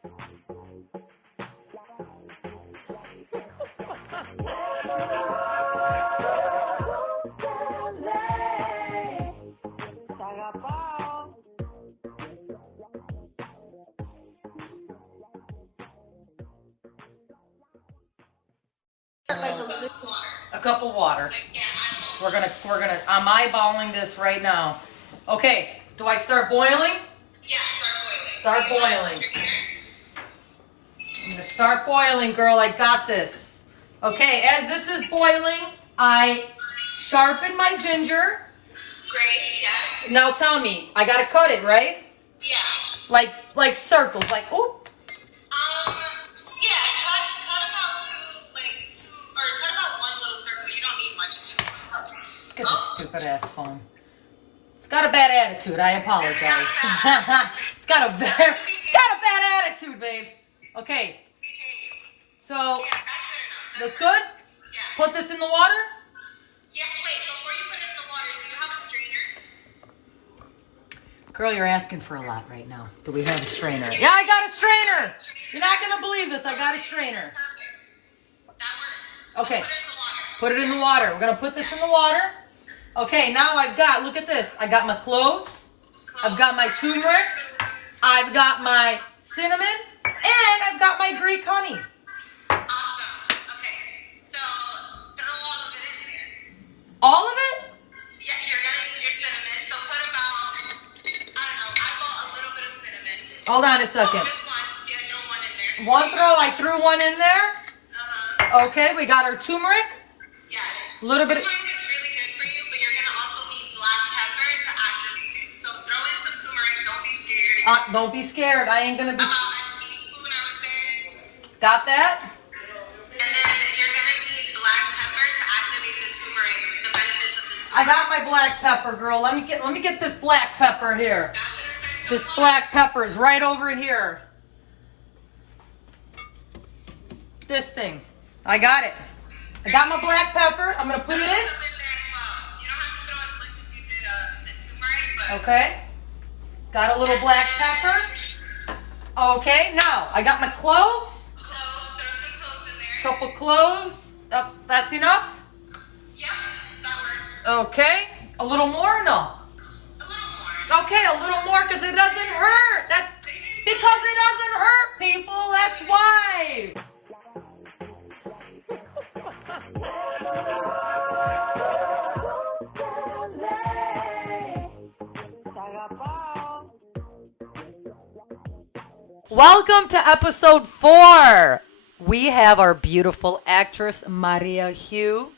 A cup of water. We're gonna I'm eyeballing this right now. Okay, do I start boiling? Yeah, Start boiling. I'm gonna start boiling, girl. I got this. Okay, as this is boiling, I sharpen my ginger. Great, yes. Now tell me, I gotta cut it, right? Yeah. Like circles, like oop. Yeah, cut about cut about one little circle. You don't need much, it's just one cup. Look at this stupid ass phone. It's got a bad attitude. I apologize. It's got a bad attitude, babe. Okay. So that's good? Yeah. Put this in the water? Yeah, wait, before you put it in the water, do you have a strainer? Girl, you're asking for a lot right now. Do we have a strainer? Yeah, I got a strainer. You're not gonna believe this. I got a strainer. Perfect. That works. Okay. So Put it in the water. We're gonna put this in the water. Okay, now I've got, look at this. I got my cloves. I've got my turmeric. I've got my cinnamon. And I've got my Greek honey. Awesome. Okay. So throw all of it in there. All of it? Yeah, you're gonna need your cinnamon. So put about, I don't know, I bought a little bit of cinnamon. Hold on a second. Just one. Yeah, throw one in there. One throw, I threw one in there. Uh-huh. Okay, we got our turmeric. Yes. A little bit. Turmeric is really good for you, but you're gonna also need black pepper to activate it. So throw in some turmeric. Don't be scared. Don't be scared. I ain't gonna be. About a teaspoon, I would say. Got that? And then you're gonna need black pepper to activate the turmeric. The benefits of the turmeric. I got my black pepper, girl. Let me get this black pepper here. This black pepper's right over here. This thing. I got it. I got my black pepper. I'm gonna put it in. You don't have to throw as much as you did the turmeric, but Okay. Got a little black pepper. Okay, now I got my cloves. throw some cloves in there. Couple cloves. That's enough? Yep, that works. Okay. A little more or no? A little more. Okay, a little more because it doesn't hurt. That's because it doesn't hurt, people. That's why. Welcome to episode 4. We have our beautiful actress, Maria Huyghue.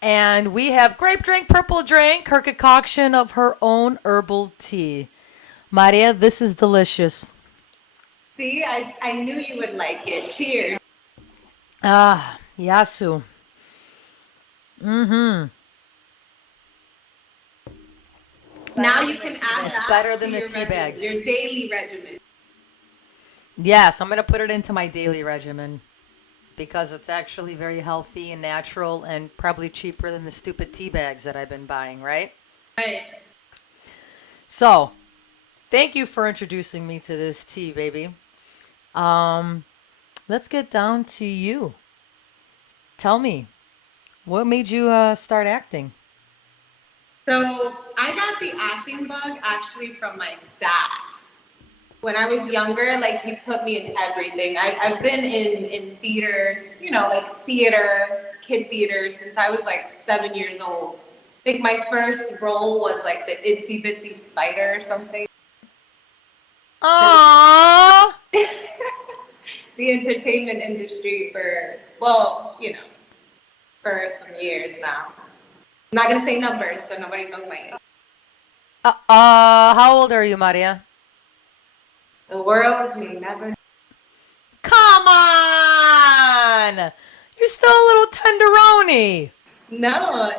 And we have Grape Drink Purple Drink, her concoction of her own herbal tea. Maria, this is delicious. See, I knew you would like it. Cheers. Ah, Yasu. Mm-hmm. Now you can add It's that better to than the your tea regimen, bags. your daily regimen. Yes, I'm going to put it into my daily regimen because it's actually very healthy and natural and probably cheaper than the stupid tea bags that I've been buying, right? Right. So, thank you for introducing me to this tea, baby. Let's get down to you. Tell me, what made you start acting? So I got the acting bug actually from my dad. When I was younger, like he put me in everything. I've been in theater, like theater, kid theater since I was like 7 years old. I think my first role was like the Itsy Bitsy Spider or something. Aww. The entertainment industry for some years now. I'm not gonna say numbers, so nobody knows my age. How old are you, Maria? The world may never. Come on! You're still a little tenderoni. No,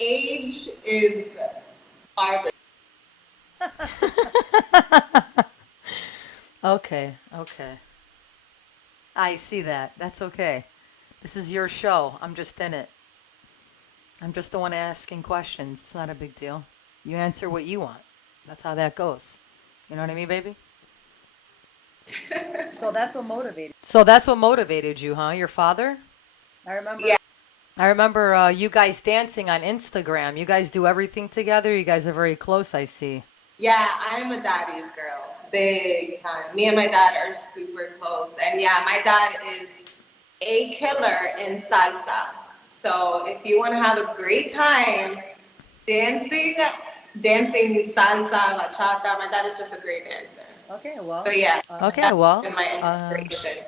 age is arbiter. Okay. I see that. That's okay. This is your show. I'm just in it. I'm just the one asking questions. It's not a big deal. You answer what you want. That's how that goes. You know what I mean, baby? So that's what motivated. So that's what motivated you, huh? Your father? I remember. Yeah, I remember you guys dancing on Instagram. You guys do everything together. You guys are very close, I see. yeah, I'm a daddy's girl, big time. Me and my dad are super close, and yeah, my dad is a killer in salsa. So if you want to have a great time dancing, dancing salsa, bachata, my dad is just a great dancer. Okay, well. But yeah, Okay, that's well, been my inspiration.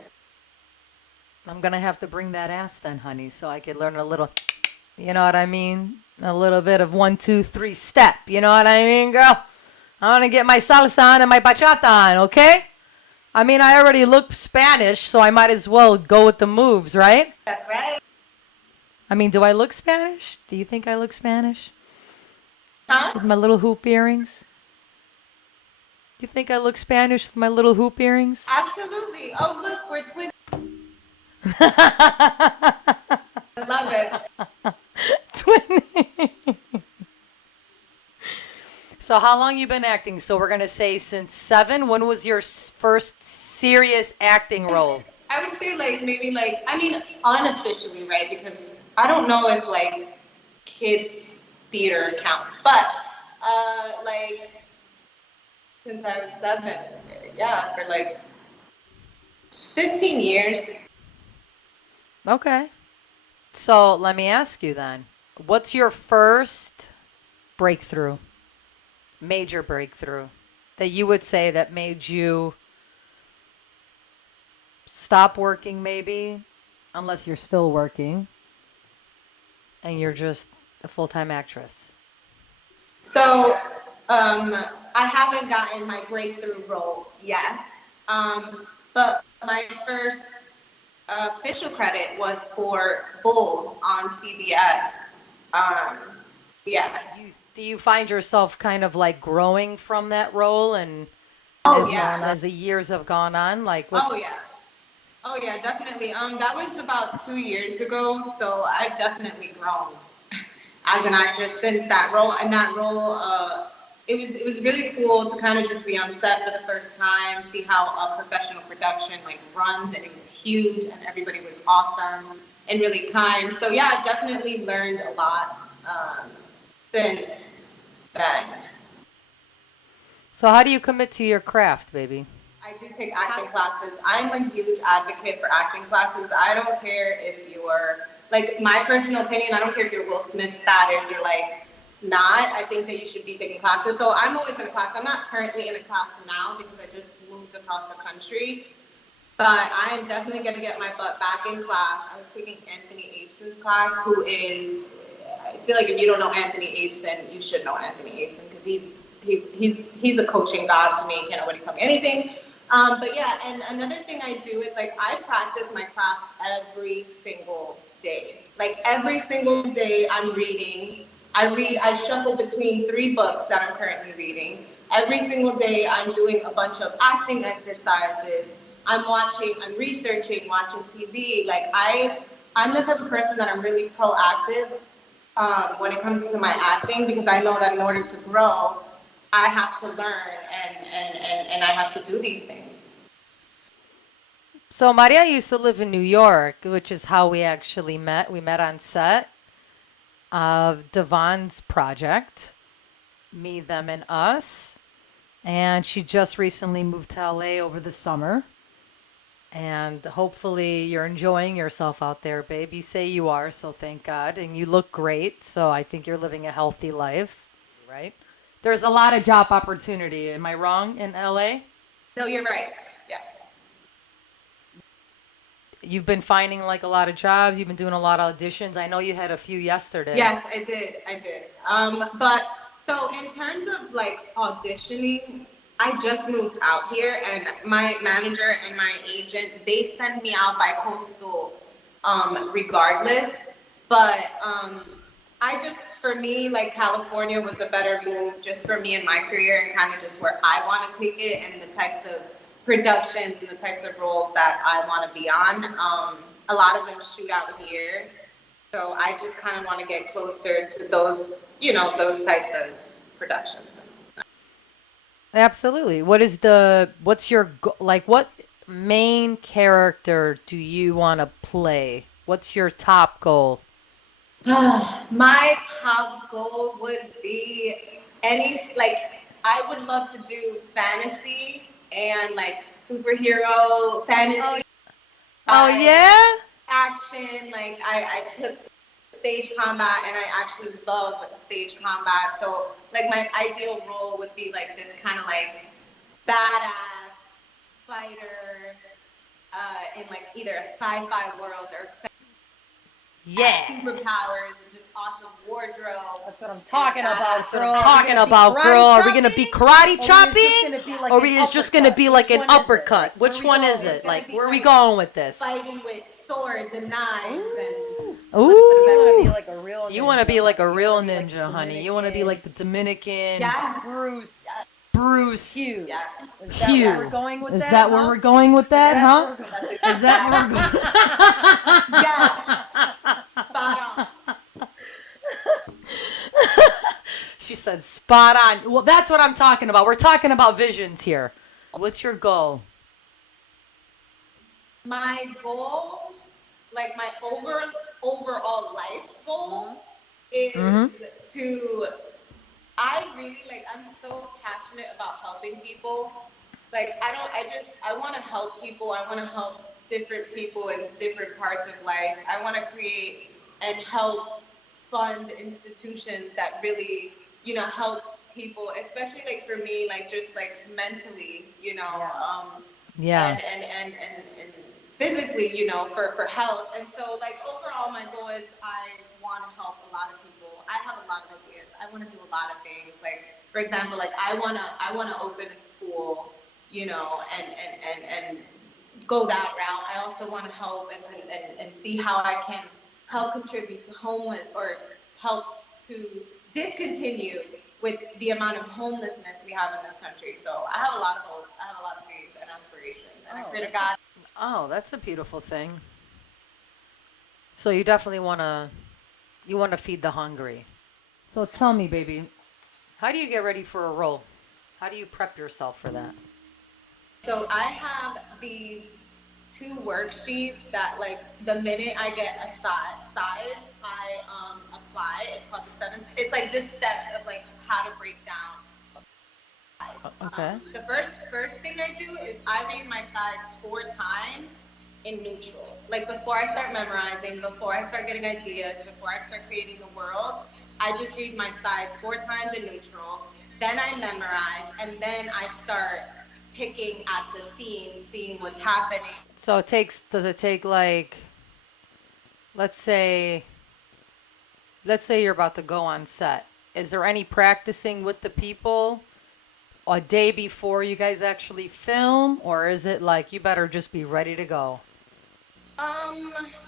I'm gonna have to bring that ass then, honey, so I could learn a little. You know what I mean? A little bit of 1, 2, 3 step. You know what I mean, girl? I want to get my salsa on and my bachata on, okay? I mean, I already look Spanish, so I might as well go with the moves, right? That's right. I mean, do I look Spanish? Do you think I look Spanish? With Huh? my little hoop earrings? You think I look Spanish with my little hoop earrings? Absolutely. Oh, look, we're twins. I love it. Twinning. So how long you been acting? So we're gonna say since 7. When was your first serious acting role? I would say like maybe like I mean unofficially, right? Because I don't know if like kids theater counts, but like since I was 7, yeah, for like 15 years. Okay. So let me ask you then. What's your first breakthrough? Major breakthrough that you would say that made you stop working maybe, unless you're still working and you're just a full-time actress? So I haven't gotten my breakthrough role yet, but my first official credit was for Bull on CBS. Um, yeah. Do you find yourself kind of like growing from that role and Oh yeah. as the years have gone on, like Oh what's yeah. Oh yeah, definitely. That was about 2 years ago, so I've definitely grown as an actress since that role. And that role, it was really cool to kind of just be on set for the first time, see how a professional production like runs, and it was huge, and everybody was awesome and really kind. So yeah, I've definitely learned a lot since then. so how do you commit to your craft, baby? I do take acting classes. I'm a huge advocate for acting classes. I don't care if you're, like, my personal opinion, I don't care if you're Will Smith status or, like, not. I think that you should be taking classes. So I'm always in a class. I'm not currently in a class now because I just moved across the country. But I am definitely going to get my butt back in class. I was taking Anthony Apeson's class, who is, I feel like if you don't know Anthony Apeson, you should know Anthony Apeson because he's a coaching god to me. Can't nobody tell me anything. But yeah, and another thing I do is like I practice my craft every single day. Like every single day I'm reading. I shuffle between 3 books that I'm currently reading. Every single day I'm doing a bunch of acting exercises. I'm researching, watching TV. Like I'm the type of person that I'm really proactive when it comes to my acting because I know that in order to grow, I have to learn and I have to do these things. So Maria used to live in New York, which is how we actually met. We met on set of Devon's project, Me, Them, and Us. And she just recently moved to LA over the summer. And hopefully you're enjoying yourself out there, babe. You say you are, so thank God. And you look great, so I think you're living a healthy life, right? There's a lot of job opportunity. Am I wrong in LA? No, you're right. Yeah. You've been finding like a lot of jobs. You've been doing a lot of auditions. I know you had a few yesterday. Yes, I did. I did. But so in terms of like auditioning, I just moved out here, and my manager and my agent they send me out by postal, regardless. But I just for me like California was a better move just for me and my career and kind of just where I want to take it and the types of productions and the types of roles that I want to be on. A lot of them shoot out here. So I just kind of want to get closer to those, those types of productions. Absolutely. What's your, like, what main character do you want to play? What's your top goal? My top goal would be I would love to do fantasy and like superhero fantasy. Oh, yeah? Action. Like I took stage combat and I actually love stage combat. So like my ideal role would be like this kind of like badass fighter in like either a sci-fi world or Yeah. superpowers and just awesome wardrobe. That's what I'm talking about, That's girl. Talking about, girl. Are we gonna be karate chopping, or is it just gonna be like an uppercut? Which one is it? Like, where are we going with this? Fighting with swords and knives and Ooh. So You want to be like a real ninja, honey. You want to be like the Dominican yes, Bruce. Bruce Hugh. yes. Is that where we're Hugh. going with Is that? that where we're going with that, huh? Is that where we're going? Yes, spot on. She said spot on. Well, that's what I'm talking about. We're talking about visions here. What's your goal? My goal, like my overall life goal, is to. I really like. I'm so passionate about helping people. Like I want to help people. I want to help different people in different parts of lives. I want to create and help fund institutions that really, help people, especially like for me, like just like mentally, Yeah. and physically, for health. And so like overall my goal is I want to help a lot of people. I have a lot of ideas. I want to do a lot of things. Like for example, like I wanna open a school, and go that route. I also want to help and see how I can help contribute to homeless or help to discontinue with the amount of homelessness we have in this country. So I have a lot of hope. I have a lot of dreams and aspirations. And I pray to God. Oh, that's a beautiful thing. So you definitely want to feed the hungry. So tell me, baby, how do you get ready for a role? How do you prep yourself for that? So I have these two worksheets that like the minute I get a size, I apply. It's called the seven. It's like just steps of like how to break down. Okay. The first thing I do is I read my sides 4 times in neutral. Like before I start memorizing, before I start getting ideas, before I start creating the world, I just read my sides 4 times in neutral. Then I memorize, and then I start picking at the scene, seeing what's happening. So does it take like, let's say you're about to go on set. Is there any practicing with the people a day before you guys actually film, or is it like you better just be ready to go?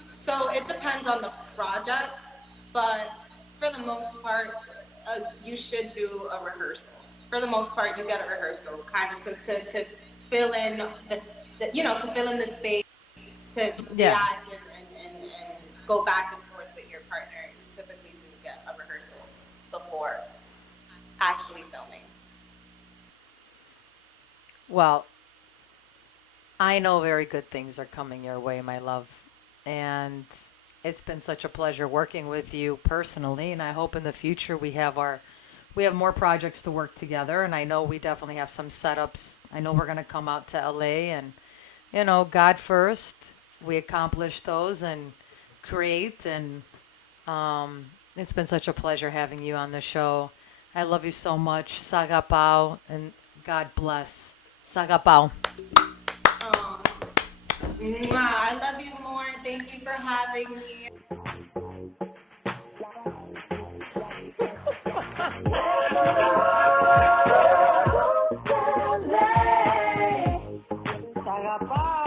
So it depends on the project, but for the most part, you should do a rehearsal. For the most part, you get a rehearsal, kind of to fill in to fill in the space, to Yeah. react and go back and forth with your partner. You typically do get a rehearsal before actually filming. Well, I know very good things are coming your way, my love. And it's been such a pleasure working with you personally, and I hope in the future we have more projects to work together, and I know we definitely have some setups. I know we're going to come out to LA and God first, we accomplish those and create, and it's been such a pleasure having you on the show. I love you so much. Sagapao, and God bless. Sagapao. Oh, I love you more. Thank you for having me. Sagapao.